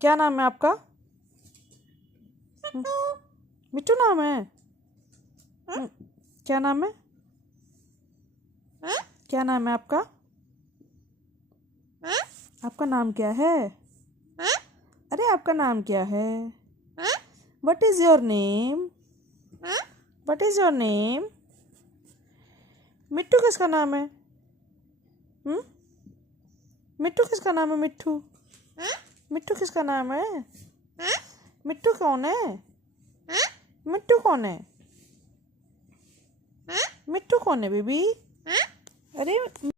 क्या नाम है आपका? मिट्टू नाम है। क्या नाम है? क्या नाम है आपका? आपका नाम क्या है? अरे आपका नाम क्या है? What is your name? What is your name? Mittu किसका नाम है? हम्म मिट्टू किसका नाम है? मिट्टू मिट्टू किसका नाम है? मिट्टू कौन है? मिट्टू कौन है? मिट्टू कौन है बेबी? अरे